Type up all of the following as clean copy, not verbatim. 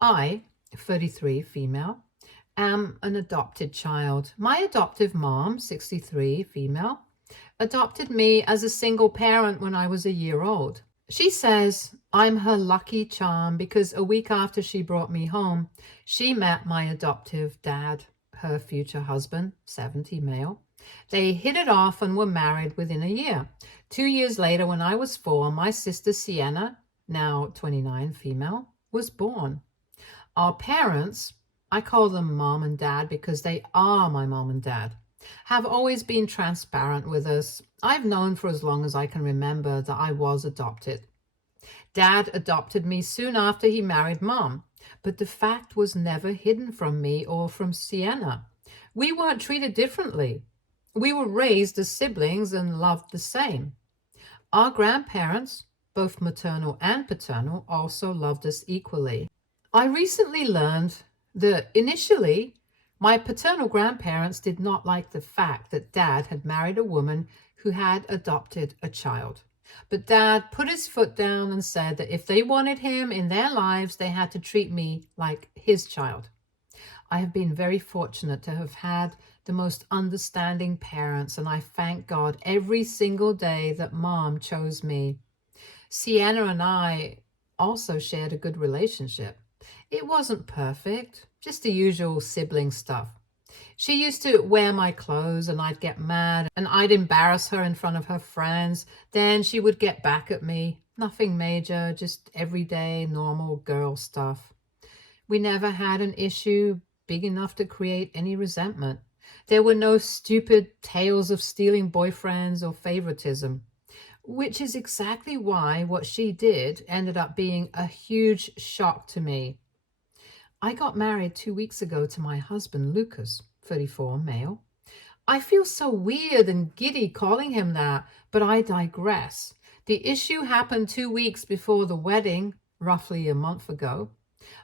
I, 33, female, am an adopted child. My adoptive mom, 63, female, adopted me as a single parent when I was a year old. She says I'm her lucky charm because a week after she brought me home, she met my adoptive dad, her future husband, 70, male. They hit it off and were married within a year. 2 years later, when I was 4, my sister Sienna, now 29, female, was born. Our parents, I call them mom and dad because they are my mom and dad, have always been transparent with us. I've known for as long as I can remember that I was adopted. Dad adopted me soon after he married mom, but the fact was never hidden from me or from Sienna. We weren't treated differently. We were raised as siblings and loved the same. Our grandparents, both maternal and paternal, also loved us equally. I recently learned that initially my paternal grandparents did not like the fact that Dad had married a woman who had adopted a child. But Dad put his foot down and said that if they wanted him in their lives, they had to treat me like his child. I have been very fortunate to have had the most understanding parents, and I thank God every single day that Mom chose me. Sienna and I also shared a good relationship. It wasn't perfect, just the usual sibling stuff. She used to wear my clothes and I'd get mad and I'd embarrass her in front of her friends. Then she would get back at me. Nothing major, just everyday, normal girl stuff. We never had an issue big enough to create any resentment. There were no stupid tales of stealing boyfriends or favoritism, which is exactly why what she did ended up being a huge shock to me. I got married 2 weeks ago to my husband, Lucas, 34, male. I feel so weird and giddy calling him that, but I digress. The issue happened 2 weeks before the wedding, roughly a month ago.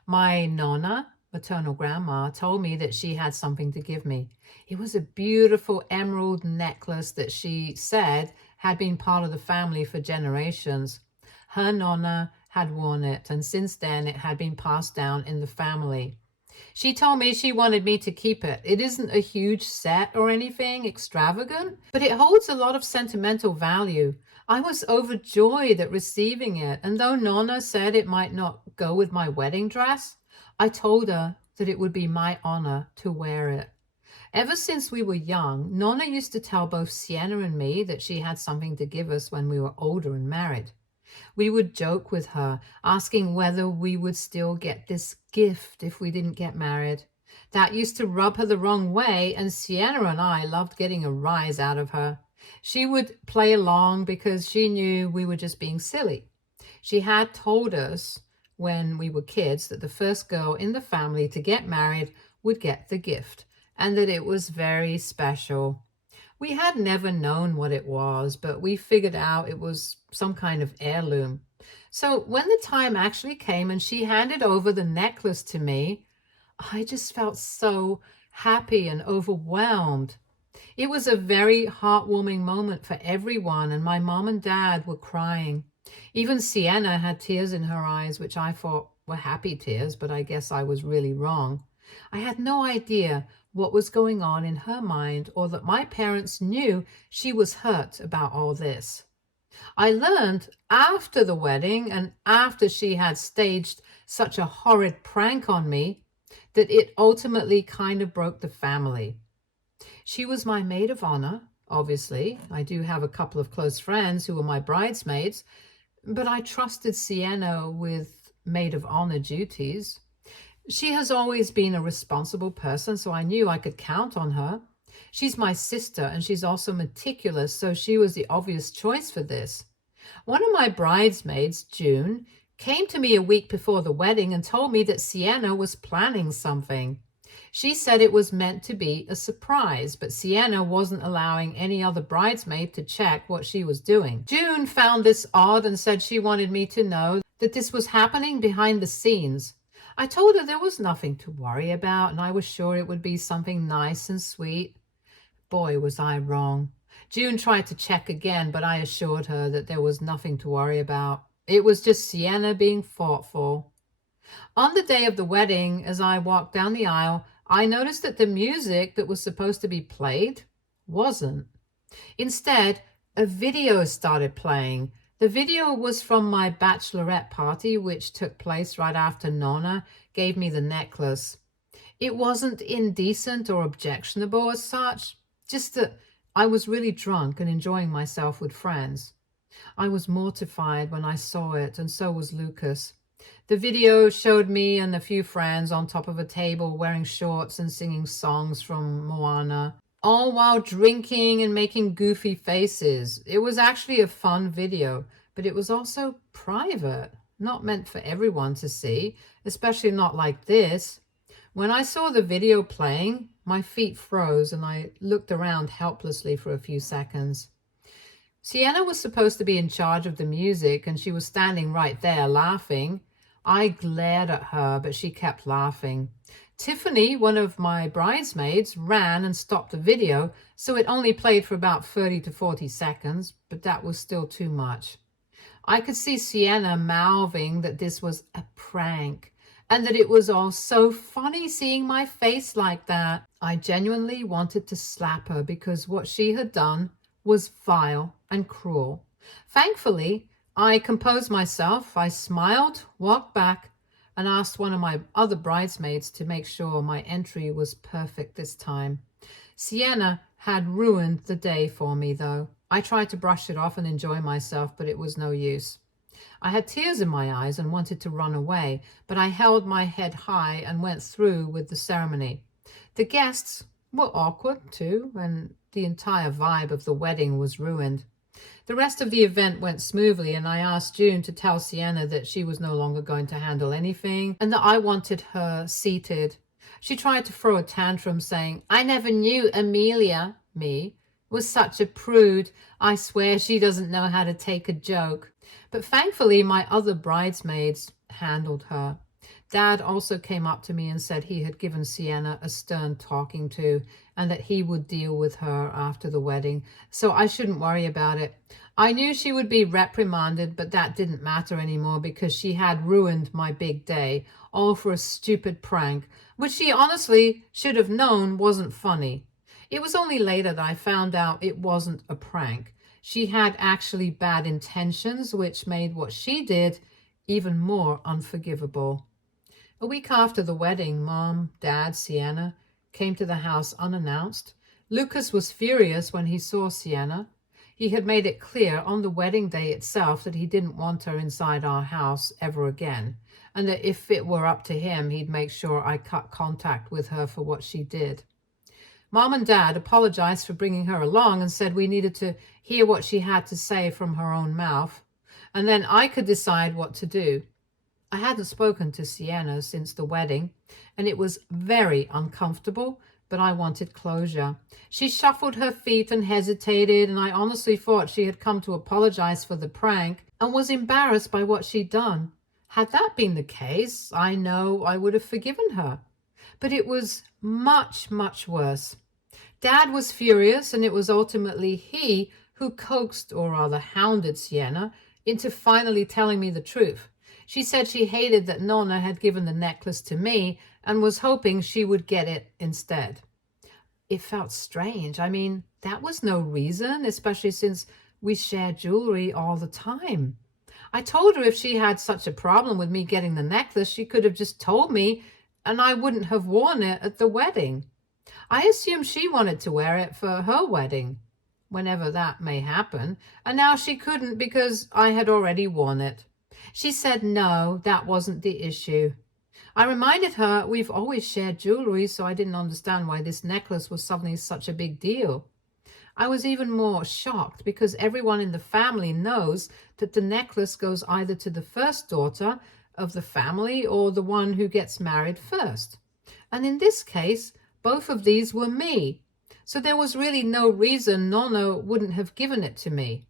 My nonna, maternal grandma, told me that she had something to give me. It was a beautiful emerald necklace that she said had been part of the family for generations. Her nonna had worn it, and since then it had been passed down in the family. She told me she wanted me to keep it. It isn't a huge set or anything extravagant, but it holds a lot of sentimental value. I was overjoyed at receiving it, and though Nonna said it might not go with my wedding dress, I told her that it would be my honor to wear it. Ever since we were young, Nonna used to tell both Sienna and me that she had something to give us when we were older and married. We would joke with her, asking whether we would still get this gift if we didn't get married. That used to rub her the wrong way, and Sienna and I loved getting a rise out of her. She would play along because she knew we were just being silly. She had told us when we were kids that the first girl in the family to get married would get the gift, and that it was very special. We had never known what it was, but we figured out it was some kind of heirloom. So when the time actually came and she handed over the necklace to me, I just felt so happy and overwhelmed. It was a very heartwarming moment for everyone, and my mom and dad were crying. Even Sienna had tears in her eyes, which I thought were happy tears, but I guess I was really wrong. I had no idea what was going on in her mind or that my parents knew she was hurt about all this. I learned after the wedding and after she had staged such a horrid prank on me that it ultimately kind of broke the family. She was my maid of honor, obviously. I do have a couple of close friends who were my bridesmaids, but I trusted Sienna with maid of honor duties. She has always been a responsible person, so I knew I could count on her. She's my sister, and she's also meticulous, so she was the obvious choice for this. One of my bridesmaids, June, came to me a week before the wedding and told me that Sienna was planning something. She said it was meant to be a surprise, but Sienna wasn't allowing any other bridesmaid to check what she was doing. June found this odd and said she wanted me to know that this was happening behind the scenes. I told her there was nothing to worry about, and I was sure it would be something nice and sweet. Boy, was I wrong. June tried to check again, but I assured her that there was nothing to worry about. It was just Sienna being thoughtful. On the day of the wedding, as I walked down the aisle, I noticed that the music that was supposed to be played wasn't. Instead, a video started playing. The video was from my bachelorette party, which took place right after Nonna gave me the necklace. It wasn't indecent or objectionable as such, just that I was really drunk and enjoying myself with friends. I was mortified when I saw it, and so was Lucas. The video showed me and a few friends on top of a table wearing shorts and singing songs from Moana, all while drinking and making goofy faces. It was actually a fun video, but it was also private, not meant for everyone to see, especially not like this. When I saw the video playing, my feet froze and I looked around helplessly for a few seconds. Sienna was supposed to be in charge of the music, and she was standing right there laughing. I glared at her, but she kept laughing. Tiffany, one of my bridesmaids, ran and stopped the video, so it only played for about 30 to 40 seconds, but that was still too much. I could see Sienna mouthing that this was a prank and that it was all so funny seeing my face like that. I genuinely wanted to slap her because what she had done was vile and cruel. Thankfully, I composed myself. I smiled, walked back, and asked one of my other bridesmaids to make sure my entry was perfect this time. Sienna had ruined the day for me, though. I tried to brush it off and enjoy myself, but it was no use. I had tears in my eyes and wanted to run away, but I held my head high and went through with the ceremony. The guests were awkward too, and the entire vibe of the wedding was ruined. The rest of the event went smoothly, and I asked June to tell Sienna that she was no longer going to handle anything and that I wanted her seated. She tried to throw a tantrum saying, "I never knew Amelia, me, was such a prude. I swear she doesn't know how to take a joke." But thankfully, my other bridesmaids handled her. Dad also came up to me and said he had given Sienna a stern talking to and that he would deal with her after the wedding, so I shouldn't worry about it. I knew she would be reprimanded, but that didn't matter anymore because she had ruined my big day, all for a stupid prank, which she honestly should have known wasn't funny. It was only later that I found out it wasn't a prank. She had actually bad intentions, which made what she did even more unforgivable. A week after the wedding, Mom, Dad, Sienna came to the house unannounced. Lucas was furious when he saw Sienna. He had made it clear on the wedding day itself that he didn't want her inside our house ever again, and that if it were up to him, he'd make sure I cut contact with her for what she did. Mom and Dad apologized for bringing her along and said we needed to hear what she had to say from her own mouth, and then I could decide what to do. I hadn't spoken to Sienna since the wedding, and it was very uncomfortable, but I wanted closure. She shuffled her feet and hesitated, and I honestly thought she had come to apologize for the prank and was embarrassed by what she'd done. Had that been the case, I know I would have forgiven her. But it was much, much worse. Dad was furious, and it was ultimately he who coaxed, or rather hounded, Sienna into finally telling me the truth. She said she hated that Nonna had given the necklace to me and was hoping she would get it instead. It felt strange. I mean, that was no reason, especially since we shared jewelry all the time. I told her if she had such a problem with me getting the necklace, she could have just told me and I wouldn't have worn it at the wedding. I assumed she wanted to wear it for her wedding, whenever that may happen, and now she couldn't because I had already worn it. She said no, that wasn't the issue. I reminded her we've always shared jewelry, so I didn't understand why this necklace was suddenly such a big deal. I was even more shocked because everyone in the family knows that the necklace goes either to the first daughter of the family or the one who gets married first. And in this case, both of these were me. So there was really no reason Nonna wouldn't have given it to me.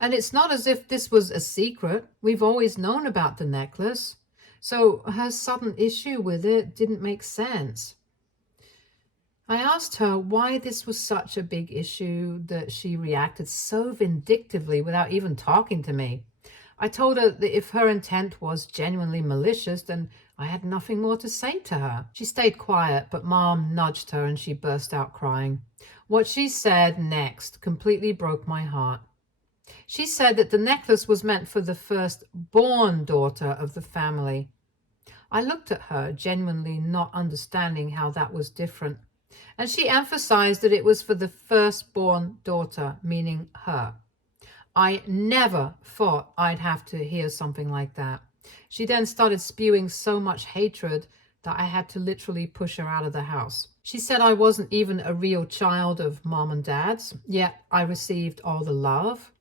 And it's not as if this was a secret. We've always known about the necklace. So her sudden issue with it didn't make sense. I asked her why this was such a big issue that she reacted so vindictively without even talking to me. I told her that if her intent was genuinely malicious, then I had nothing more to say to her. She stayed quiet, but Mom nudged her and she burst out crying. What she said next completely broke my heart. She said that the necklace was meant for the first-born daughter of the family. I looked at her, genuinely not understanding how that was different, and she emphasized that it was for the first-born daughter, meaning her. I never thought I'd have to hear something like that. She then started spewing so much hatred that I had to literally push her out of the house. She said I wasn't even a real child of Mom and Dad's, yet I received all the love.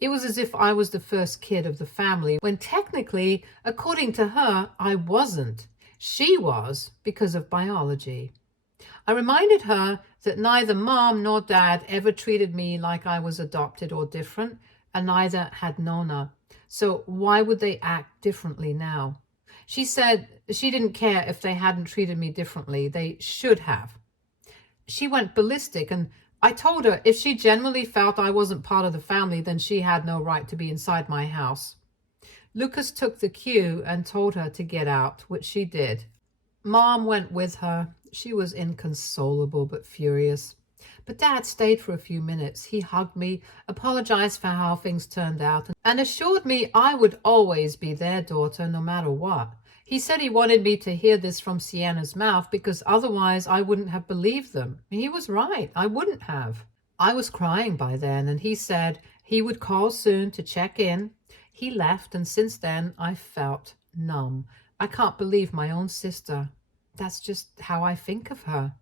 It was as if I was the first kid of the family, when technically, according to her, I wasn't. She was, because of biology. I reminded her that neither Mom nor Dad ever treated me like I was adopted or different, and neither had Nona. So why would they act differently now? She said she didn't care if they hadn't treated me differently. They should have. She went ballistic, and I told her if she genuinely felt I wasn't part of the family, then she had no right to be inside my house. Lucas took the cue and told her to get out, which she did. Mom went with her. She was inconsolable but furious. But Dad stayed for a few minutes. He hugged me, apologized for how things turned out, and assured me I would always be their daughter no matter what. He said he wanted me to hear this from Sienna's mouth because otherwise I wouldn't have believed them. He was right. I wouldn't have. I was crying by then, and he said he would call soon to check in. He left, and since then I felt numb. I can't believe my own sister, that's just how I think of her,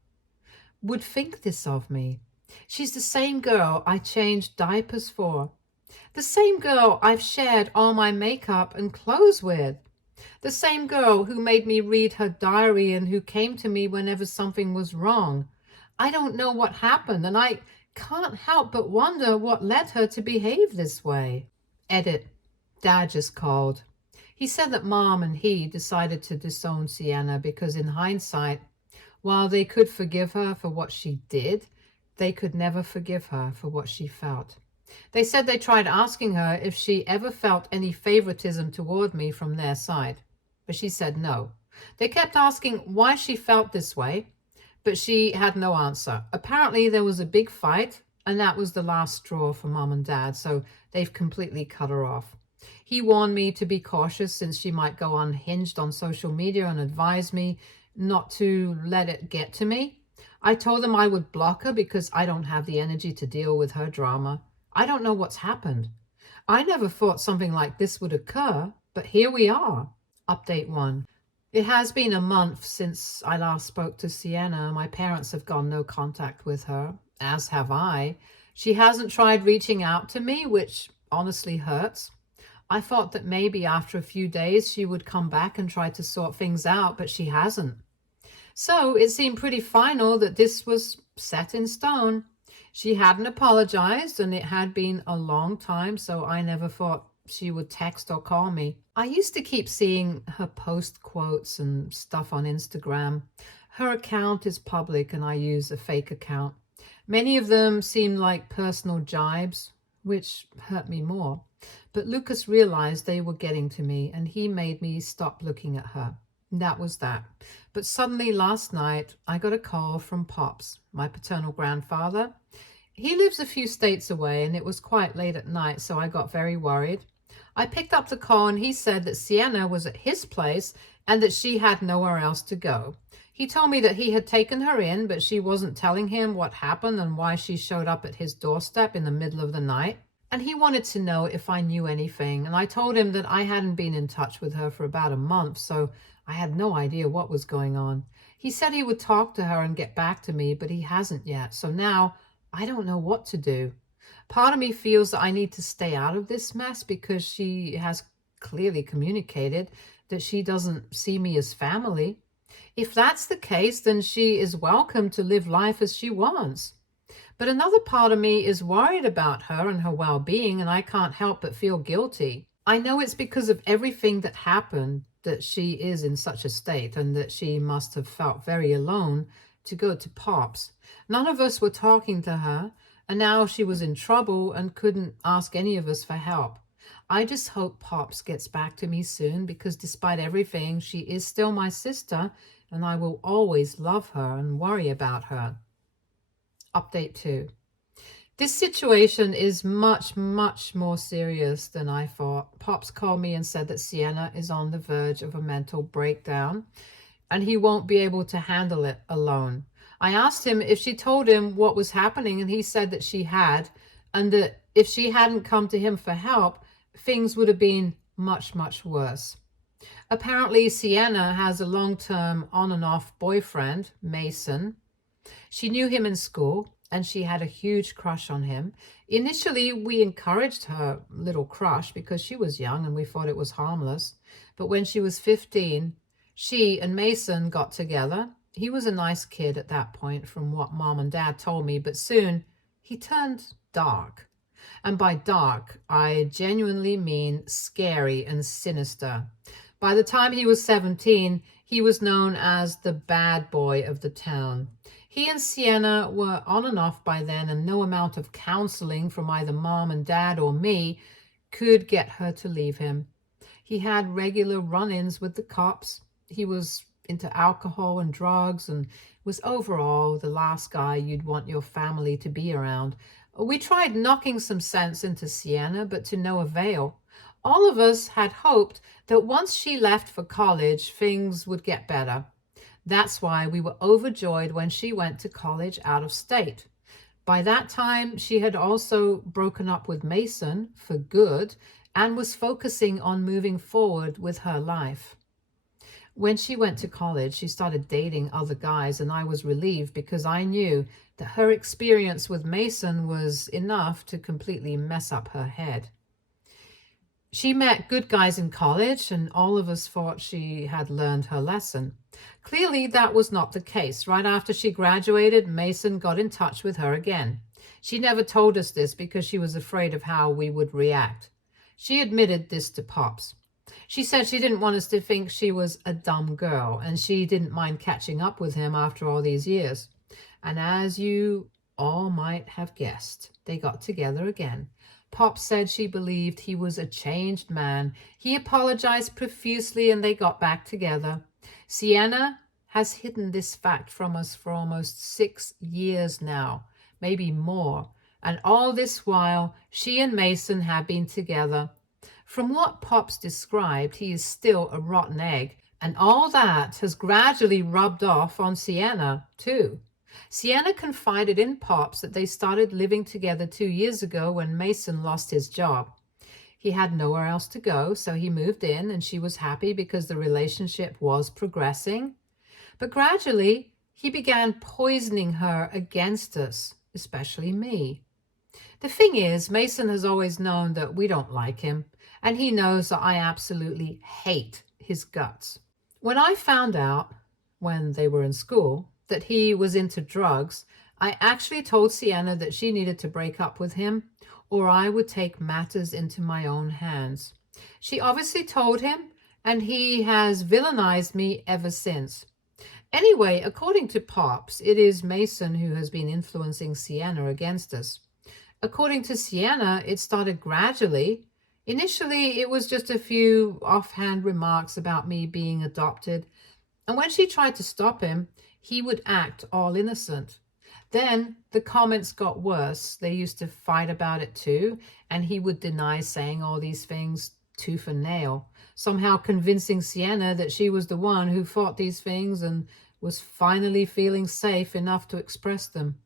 would think this of me. She's the same girl I changed diapers for. The same girl I've shared all my makeup and clothes with. The same girl who made me read her diary and who came to me whenever something was wrong. I don't know what happened, and I can't help but wonder what led her to behave this way. Edit. Dad just called. He said that Mom and he decided to disown Sienna because in hindsight, while they could forgive her for what she did, they could never forgive her for what she felt. They said they tried asking her if she ever felt any favoritism toward me from their side, but she said no. They kept asking why she felt this way, but she had no answer. Apparently there was a big fight, and that was the last straw for Mom and Dad, so they've completely cut her off. He warned me to be cautious since she might go unhinged on social media and advised me not to let it get to me. I told them I would block her because I don't have the energy to deal with her drama. I don't know what's happened. I never thought something like this would occur, but here we are. Update 1. It has been a month since I last spoke to Sienna. My parents have gone no contact with her, as have I. She hasn't tried reaching out to me, which honestly hurts. I thought that maybe after a few days she would come back and try to sort things out, but she hasn't. So it seemed pretty final that this was set in stone. She hadn't apologized, and it had been a long time, so I never thought she would text or call me. I used to keep seeing her post quotes and stuff on Instagram. Her account is public, and I use a fake account. Many of them seemed like personal jibes, which hurt me more. But Lucas realized they were getting to me, and he made me stop looking at her. That was that. But suddenly last night, I got a call from Pops, my paternal grandfather. He lives a few states away, and it was quite late at night, so I got very worried. I picked up the call, and he said that Sienna was at his place and that she had nowhere else to go. He told me that he had taken her in, but she wasn't telling him what happened and why she showed up at his doorstep in the middle of the night. And he wanted to know if I knew anything, and I told him that I hadn't been in touch with her for about a month, so I had no idea what was going on. He said he would talk to her and get back to me, but he hasn't yet, so now I don't know what to do. Part of me feels that I need to stay out of this mess because she has clearly communicated that she doesn't see me as family. If that's the case, then she is welcome to live life as she wants. But another part of me is worried about her and her well-being, and I can't help but feel guilty. I know it's because of everything that happened that she is in such a state, and that she must have felt very alone to go to Pops. None of us were talking to her, and now she was in trouble and couldn't ask any of us for help. I just hope Pops gets back to me soon because despite everything, she is still my sister and I will always love her and worry about her. Update 2. This situation is much, much more serious than I thought. Pops called me and said that Sienna is on the verge of a mental breakdown and he won't be able to handle it alone. I asked him if she told him what was happening, and he said that she had, and that if she hadn't come to him for help, things would have been much, much worse. Apparently, Sienna has a long-term on and off boyfriend, Mason. She knew him in school and she had a huge crush on him. Initially, we encouraged her little crush because she was young and we thought it was harmless. But when she was 15, she and Mason got together. He was a nice kid at that point from what Mom and Dad told me, but soon he turned dark. And by dark, I genuinely mean scary and sinister. By the time he was 17, he was known as the bad boy of the town. He and Sienna were on and off by then, and no amount of counseling from either Mom and Dad or me could get her to leave him. He had regular run-ins with the cops. He was into alcohol and drugs and was overall the last guy you'd want your family to be around. We tried knocking some sense into Sienna, but to no avail. All of us had hoped that once she left for college, things would get better. That's why we were overjoyed when she went to college out of state. By that time, she had also broken up with Mason for good and was focusing on moving forward with her life. When she went to college, she started dating other guys, and I was relieved because I knew that her experience with Mason was enough to completely mess up her head. She met good guys in college, and all of us thought she had learned her lesson. Clearly, that was not the case. Right after she graduated, Mason got in touch with her again. She never told us this because she was afraid of how we would react. She admitted this to Pops. She said she didn't want us to think she was a dumb girl, and she didn't mind catching up with him after all these years. And as you all might have guessed, they got together again. Pop said she believed he was a changed man. He apologized profusely and they got back together. Sienna has hidden this fact from us for almost 6 years now, maybe more. And all this while, she and Mason have been together. From what Pops described, he is still a rotten egg. And all that has gradually rubbed off on Sienna, too. Sienna confided in Pops that they started living together 2 years ago when Mason lost his job. He had nowhere else to go, so he moved in, and she was happy because the relationship was progressing. But gradually, he began poisoning her against us, especially me. The thing is, Mason has always known that we don't like him, and he knows that I absolutely hate his guts. When I found out, when they were in school, that he was into drugs, I actually told Sienna that she needed to break up with him or I would take matters into my own hands. She obviously told him, and he has villainized me ever since. Anyway, according to Pops, it is Mason who has been influencing Sienna against us. According to Sienna, it started gradually. Initially, it was just a few offhand remarks about me being adopted, and when she tried to stop him, he would act all innocent. Then the comments got worse. They used to fight about it too, and he would deny saying all these things tooth and nail, somehow convincing Sienna that she was the one who thought these things and was finally feeling safe enough to express them.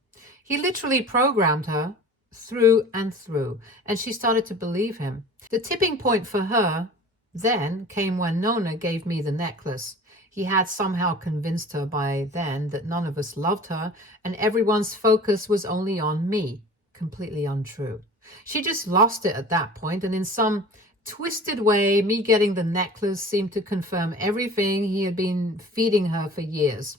He literally programmed her through and through, and she started to believe him. The tipping point for her then came when Nona gave me the necklace. He had somehow convinced her by then that none of us loved her and everyone's focus was only on me. Completely untrue. She just lost it at that point, and in some twisted way, me getting the necklace seemed to confirm everything he had been feeding her for years.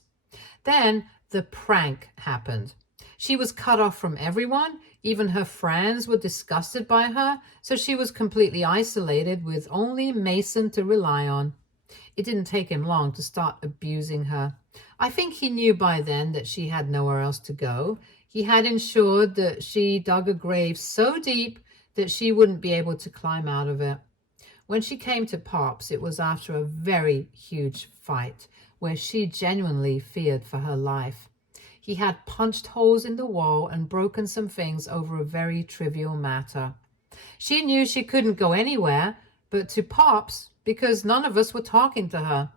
Then the prank happened. She was cut off from everyone. Even her friends were disgusted by her, so she was completely isolated with only Mason to rely on. It didn't take him long to start abusing her. I think he knew by then that she had nowhere else to go. He had ensured that she dug a grave so deep that she wouldn't be able to climb out of it. When she came to Pops, it was after a very huge fight where she genuinely feared for her life. He had punched holes in the wall and broken some things over a very trivial matter. She knew she couldn't go anywhere but to Pops because none of us were talking to her.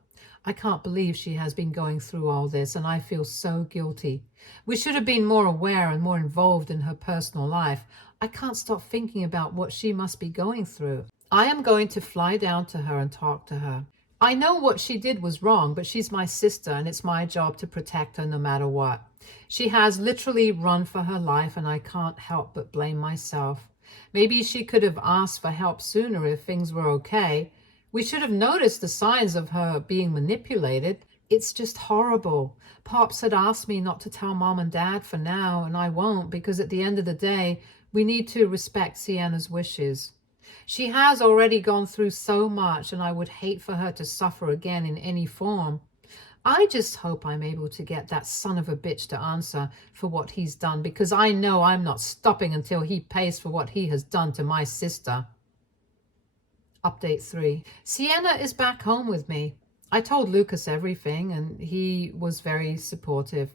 I can't believe she has been going through all this, and I feel so guilty. We should have been more aware and more involved in her personal life. I can't stop thinking about what she must be going through. I am going to fly down to her and talk to her. I know what she did was wrong, but she's my sister and it's my job to protect her no matter what. She has literally run for her life and I can't help but blame myself. Maybe she could have asked for help sooner if things were okay. We should have noticed the signs of her being manipulated. It's just horrible. Pops had asked me not to tell Mom and Dad for now, and I won't because at the end of the day, we need to respect Sienna's wishes. She has already gone through so much, and I would hate for her to suffer again in any form. I just hope I'm able to get that son of a bitch to answer for what he's done, because I know I'm not stopping until he pays for what he has done to my sister. Update 3. Sienna is back home with me. I told Lucas everything, and he was very supportive.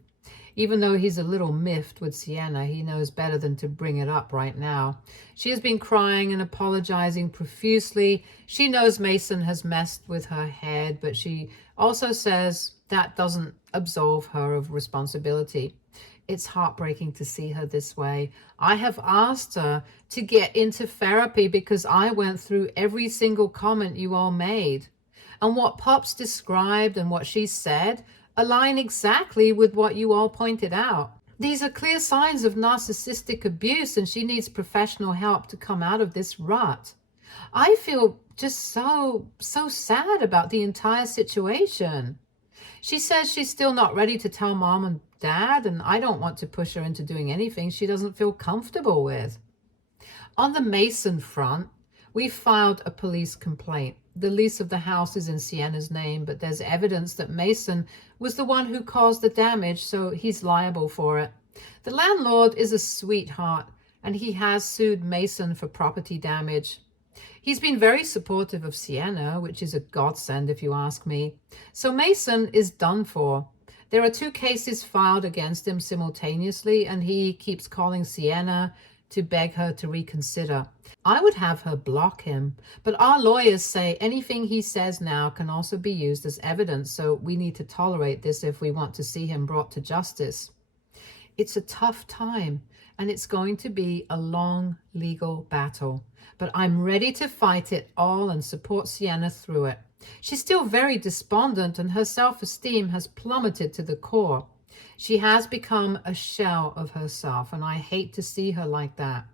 Even though he's a little miffed with Sienna, he knows better than to bring it up right now. She has been crying and apologizing profusely. She knows Mason has messed with her head, but she also says that doesn't absolve her of responsibility. It's heartbreaking to see her this way. I have asked her to get into therapy because I went through every single comment you all made. And what Pops described and what she said align exactly with what you all pointed out. These are clear signs of narcissistic abuse, and she needs professional help to come out of this rut. I feel just so sad about the entire situation. She says she's still not ready to tell Mom and Dad, and I don't want to push her into doing anything she doesn't feel comfortable with. On the Mason front, we filed a police complaint. The lease of the house is in Sienna's name, but there's evidence that Mason was the one who caused the damage, so he's liable for it. The landlord is a sweetheart, and he has sued Mason for property damage. He's been very supportive of Sienna, which is a godsend if you ask me. So Mason is done for. There are 2 cases filed against him simultaneously, and he keeps calling Sienna to beg her to reconsider. I would have her block him, but our lawyers say anything he says now can also be used as evidence, so we need to tolerate this if we want to see him brought to justice. It's a tough time, and it's going to be a long legal battle, but I'm ready to fight it all and support Sienna through it. She's still very despondent, and her self-esteem has plummeted to the core. She has become a shell of herself, and I hate to see her like that.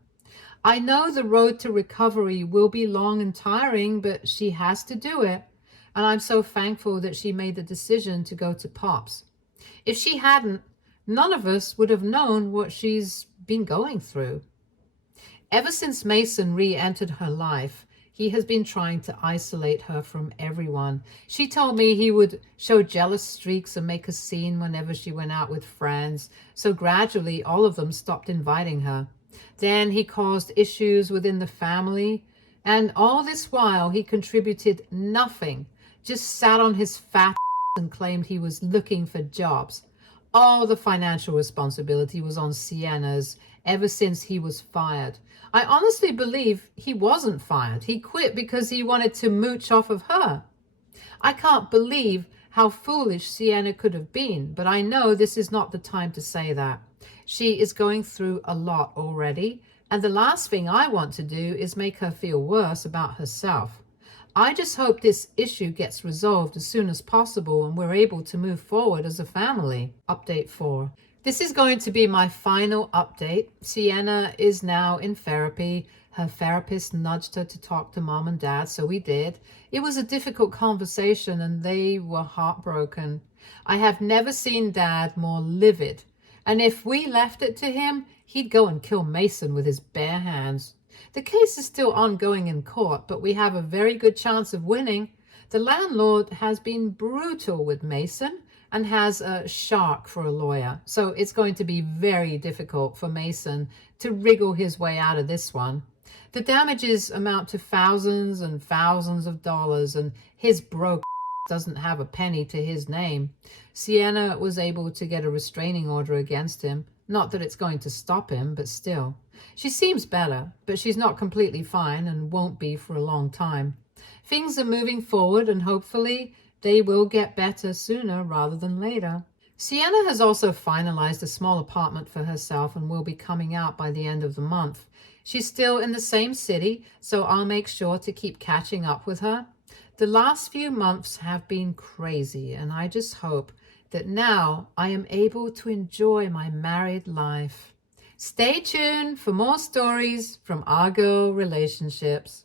I know the road to recovery will be long and tiring, but she has to do it, and I'm so thankful that she made the decision to go to Pops. If she hadn't, none of us would have known what she's been going through. Ever since Mason re-entered her life, he has been trying to isolate her from everyone. She told me he would show jealous streaks and make a scene whenever she went out with friends, so gradually all of them stopped inviting her. Then he caused issues within the family, and all this while he contributed nothing, just sat on his fat and claimed he was looking for jobs. All the financial responsibility was on Sienna's ever since he was fired. I honestly believe he wasn't fired. He quit because he wanted to mooch off of her. I can't believe how foolish Sienna could have been, but I know this is not the time to say that. She is going through a lot already, and the last thing I want to do is make her feel worse about herself. I just hope this issue gets resolved as soon as possible and we're able to move forward as a family. Update 4. This is going to be my final update. Sienna is now in therapy. Her therapist nudged her to talk to Mom and Dad, so we did. It was a difficult conversation and they were heartbroken. I have never seen Dad more livid, and if we left it to him, he'd go and kill Mason with his bare hands. The case is still ongoing in court, but we have a very good chance of winning. The landlord has been brutal with Mason and has a shark for a lawyer, so it's going to be very difficult for Mason to wriggle his way out of this one. The damages amount to thousands and thousands of dollars, and his broke doesn't have a penny to his name. Sienna was able to get a restraining order against him. Not that it's going to stop him, but still. She seems better, but she's not completely fine and won't be for a long time. Things are moving forward, and hopefully they will get better sooner rather than later. Sienna has also finalized a small apartment for herself and will be coming out by the end of the month. She's still in the same city, so I'll make sure to keep catching up with her. The last few months have been crazy, and I just hope that now I am able to enjoy my married life. Stay tuned for more stories from our girl relationships.